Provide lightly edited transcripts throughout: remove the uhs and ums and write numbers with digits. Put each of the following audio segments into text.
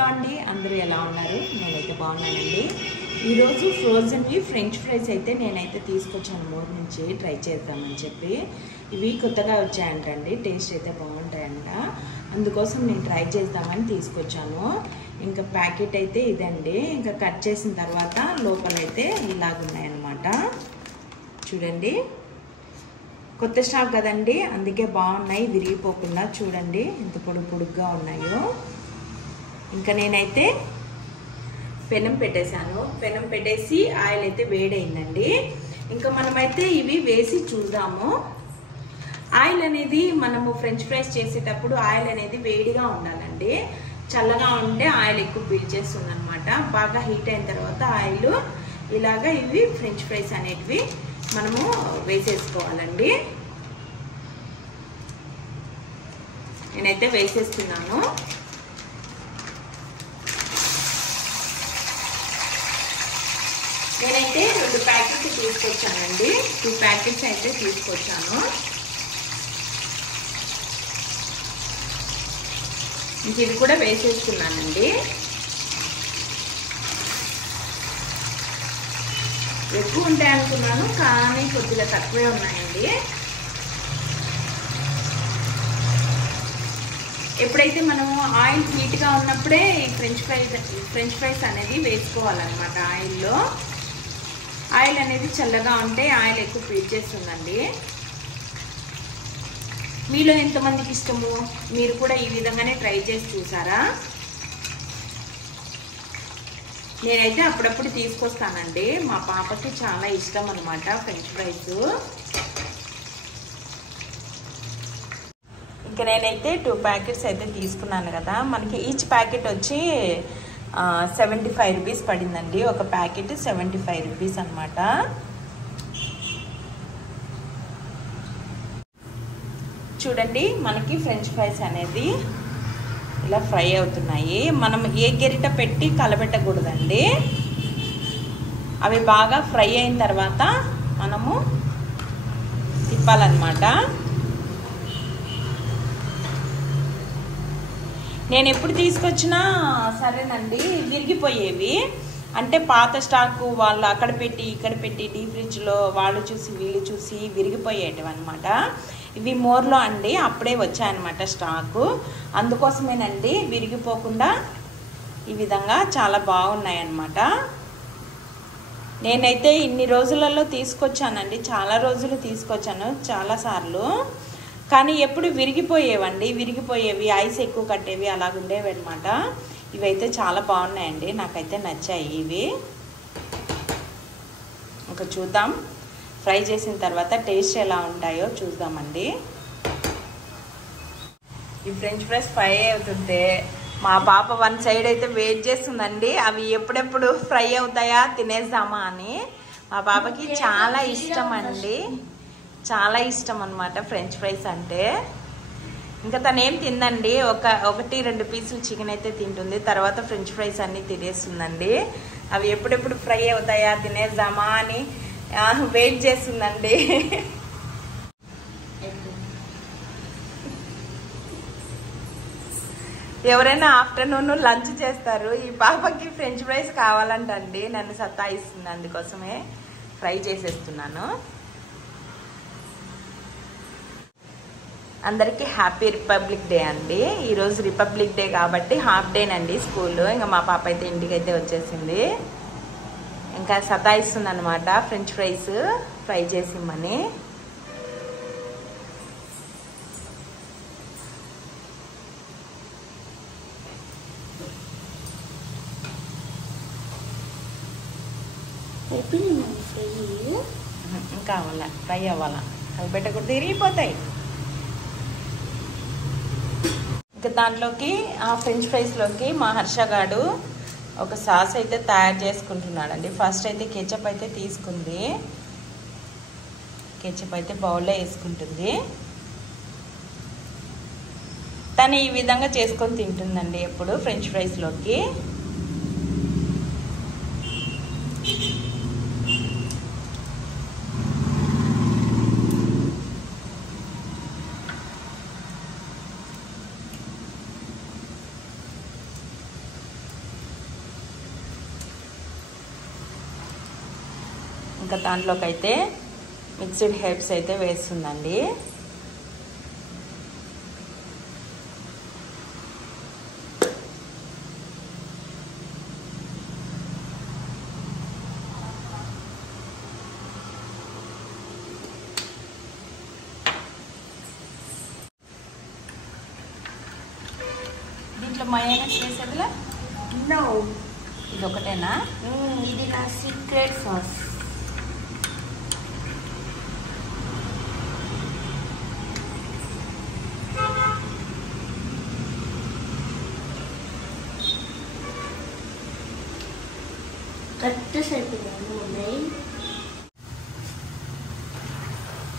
Hello అండి, అందరూ ఎలా ఉన్నారు? నేనైతే బాగున్నానండి. ఈరోజు ఫ్రోజన్వి ఫ్రెంచ్ ఫ్రైస్ అయితే నేనైతే తీసుకొచ్చాను ఊరు నుంచి ట్రై చేద్దామని చెప్పి. ఇవి కొత్తగా వచ్చాయంటండి, టేస్ట్ అయితే బాగుంటాయంట. అందుకోసం నేను ట్రై చేద్దామని తీసుకొచ్చాను. ఇంకా ప్యాకెట్ అయితే ఇదండి. ఇంకా కట్ చేసిన తర్వాత లోపలైతే ఇలాగున్నాయన్నమాట. చూడండి, కొత్త స్టాక్ కదండి, అందుకే బాగున్నాయి, విరిగిపోకుండా. చూడండి ఎంత పొడుగ్గా ఉన్నాయో. ఇంకా నేనైతే పెనం పెట్టేశాను. పెనం పెట్టేసి ఆయిల్ అయితే వేడైందండి. ఇంకా మనమైతే ఇవి వేసి చూద్దాము. ఆయిల్ అనేది మనము ఫ్రెంచ్ ఫ్రైస్ చేసేటప్పుడు ఆయిల్ అనేది వేడిగా ఉండాలండి. చల్లగా ఉంటే ఆయిల్ ఎక్కువ పీల్చేస్తుంది అనమాట. బాగా హీట్ అయిన తర్వాత ఆయిల్ ఇలాగా ఇవి ఫ్రెంచ్ ఫ్రైస్ అనేటివి మనము వేసేసుకోవాలండి. నేనైతే వేసేస్తున్నాను. నేనైతే 2 ప్యాకెట్స్ తీసుకొచ్చానండి. 2 ప్యాకెట్స్ అయితే తీసుకొచ్చాను. ఇంక ఇది కూడా వేసేస్తున్నానండి. ఎక్కువ ఉంటాయి అనుకున్నాను, కానీ కొద్దిగా తక్కువే ఉన్నాయండి. ఎప్పుడైతే మనము ఆయిల్ హీట్గా ఉన్నప్పుడే ఈ ఫ్రెంచ్ ఫ్రైస్ అనేది వేసుకోవాలన్నమాట. ఆయిల్ అనేది చల్లగా ఉంటే ఆయిల్ ఎక్కువ పీల్చేస్తుందండి. మీలో ఎంతమందికి ఇష్టము? మీరు కూడా ఈ విధంగానే ట్రై చేసి చూసారా? నేనైతే అప్పుడప్పుడు తీసుకొస్తానండి. మా పాపకి చాలా ఇష్టం అన్నమాట ఫ్రెంచ్ ఫ్రైస్. ఇంకా నేనైతే 2 ప్యాకెట్స్ అయితే తీసుకున్నాను కదా. మనకి ఈచ్ ప్యాకెట్ వచ్చి 75 రూపీస్ పడిందండి. ఒక ప్యాకెట్ 75 రూపీస్ అనమాట. చూడండి, మనకి ఫ్రెంచ్ ఫ్రైస్ అనేది ఇలా ఫ్రై అవుతున్నాయి. మనం ఏ గెరిట పెట్టి కలబెట్టకూడదండి. అవి బాగా ఫ్రై అయిన తర్వాత మనము తిప్పాలన్నమాట. నేను ఎప్పుడు తీసుకొచ్చినా సరేనండి, విరిగిపోయేవి. అంటే పాత స్టాకు వాళ్ళు అక్కడ పెట్టి ఇక్కడ పెట్టి డీప్ ఫ్రిడ్జ్లో వాళ్ళు చూసి వీళ్ళు చూసి విరిగిపోయేటివి అనమాట. ఇవి మోర్లో అండి అప్పుడే వచ్చాయన్నమాట స్టాకు. అందుకోసమేనండి విరిగిపోకుండా ఈ విధంగా చాలా బాగున్నాయి అన్నమాట. నేనైతే ఇన్ని రోజులలో తీసుకొచ్చానండి, చాలా రోజులు తీసుకొచ్చాను చాలాసార్లు. కానీ ఎప్పుడు విరిగిపోయేవి, ఐస్ ఎక్కువ కట్టేవి అలాగుండేవి అనమాట. ఇవైతే చాలా బాగున్నాయండి, నాకైతే నచ్చాయి ఇవి. ఇంకా చూద్దాం, ఫ్రై చేసిన తర్వాత టేస్ట్ ఎలా ఉంటాయో చూద్దామండి. ఈ ఫ్రెంచ్ ఫ్రైస్ ఫ్రై అవుతుంటే మా పాప వన్ సైడ్ అయితే వెయిట్ చేస్తుందండి. అవి ఎప్పుడెప్పుడు ఫ్రై అవుతాయా తినేద్దామా అని. మా పాపకి చాలా ఇష్టం అండి, చాలా ఇష్టం అనమాట ఫ్రెంచ్ ఫ్రైస్ అంటే. ఇంకా తనేం తిందండి, 1-2 పీసులు చికెన్ అయితే తింటుంది. తర్వాత ఫ్రెంచ్ ఫ్రైస్ అన్నీ తినేస్తుందండి. అవి ఎప్పుడెప్పుడు ఫ్రై అవుతాయా తినేద్దామా అని వెయిట్ చేస్తుందండి. ఎవరైనా ఆఫ్టర్నూన్ లంచ్ చేస్తారు, ఈ పాపకి ఫ్రెంచ్ ఫ్రైస్ కావాలంటండి. నన్ను సతాయిస్తుంది, అందుకోసమే ఫ్రై చేసేస్తున్నాను. అందరికీ హ్యాపీ రిపబ్లిక్ డే అండి. ఈరోజు రిపబ్లిక్ డే కాబట్టి హాఫ్ డేనండి స్కూల్. ఇంకా మా పాప అయితే ఇంటికి అయితే వచ్చేసింది. ఇంకా సతాయిస్తుంది అనమాట ఫ్రెంచ్ ఫ్రైస్ ఫ్రై చేసిమ్మని. కావాలా ఫ్రై అవ్వాలా, అవి పెట్టకూడదు, తిరిగిపోతాయి. ఇంకా దాంట్లోకి ఆ ఫ్రెంచ్ ఫ్రైస్లోకి మా హర్షగాడు ఒక సాస్ అయితే తయారు చేసుకుంటున్నాడండి. ఫస్ట్ అయితే కెచప్ అయితే తీసుకుంది, కెచప్ అయితే బౌల్లో వేసుకుంటుంది. తను ఈ విధంగా చేసుకొని తింటుందండి ఎప్పుడు ఫ్రెంచ్ ఫ్రైస్లోకి. ఇంకా దాంట్లోకి అయితే మిక్స్డ్ హెర్బ్స్ అయితే వేస్తుందండి. దీంట్లో మయోనీస్ వేసేదిలా? నో, ఇది ఒకటేనా? ఇది నా సీక్రెట్ సాస్.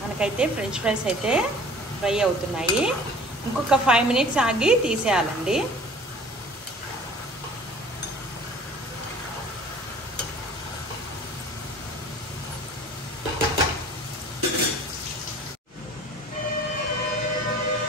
మనకైతే ఫ్రెంచ్ ఫ్రైస్ అయితే ఫ్రై అవుతున్నాయి. ఇంకొక 5 మినిట్స్ ఆగి తీసేయాలండి.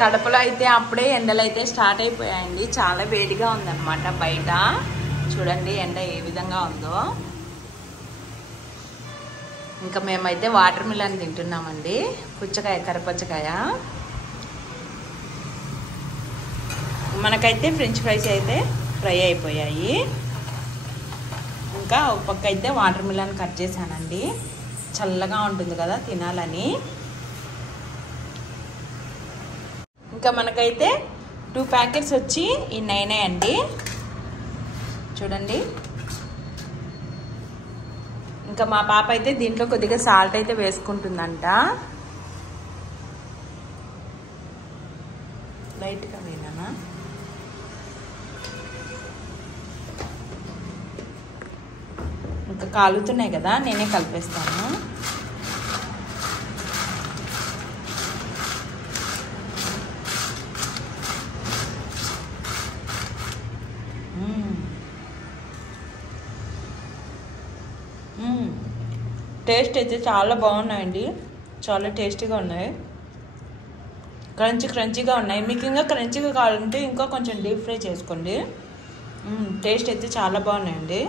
కడపలో అయితే అప్పుడే ఎండలు అయితే స్టార్ట్ అయిపోయాయండి. చాలా వేడిగా ఉందన్నమాట బయట. చూడండి ఎండ ఏ విధంగా ఉందో. ఇంకా మేమైతే వాటర్ మిలన్ తింటున్నామండి. పుచ్చకాయ, కరపచ్చకాయ. మనకైతే ఫ్రెంచ్ ఫ్రైస్ అయితే ఫ్రై అయిపోయాయి. ఇంకా ఒక పక్క అయితే వాటర్ మిలన్ కట్ చేశానండి. చల్లగా ఉంటుంది కదా తినాలని. ఇంకా మనకైతే 2 ప్యాకెట్స్ వచ్చి ఇన్ని అయినాయండి. చూడండి. ఇంకా మా పాప అయితే దీంట్లో కొద్దిగా సాల్ట్ అయితే వేసుకుంటుందంట. లైట్గా వేనా? ఇంకా కాలుతున్నాయి కదా, నేనే కలిపేస్తాను. టేస్ట్ అయితే చాలా బాగున్నాయండి. చాలా టేస్టీగా ఉన్నాయి. క్రంచీగా ఉన్నాయి. మీకు ఇంకా క్రంచీగా కావాలంటే ఇంకా కొంచెం డీప్ ఫ్రై చేసుకోండి. టేస్ట్ అయితే చాలా బాగున్నాయండి.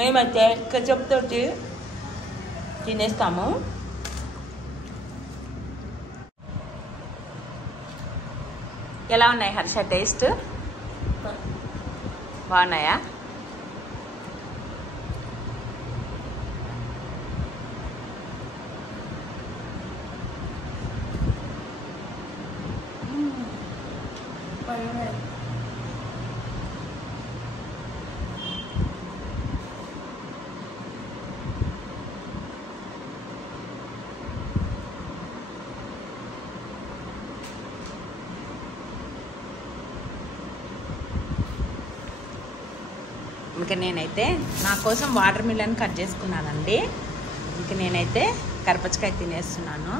మేమైతే కెచప్ తోటి తినేస్తాము. ఎలా ఉన్నాయి హర్ష? టేస్ట్ బాగున్నాయా? ఇంకా నేనైతే నా కోసం వాటర్ మిలన్ కట్ చేసుకున్నానండి. ఇంకా నేనైతే కరపచ్చకాయ తినేస్తున్నాను.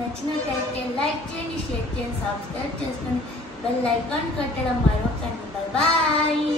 నచ్చినట్లయితే లైక్ చేయండి, షేర్ చేయండి, సబ్స్క్రైబ్ చేసుకోండి. బెల్ ఐకాన్ కొట్టడం మరొకసారి. బాయ్.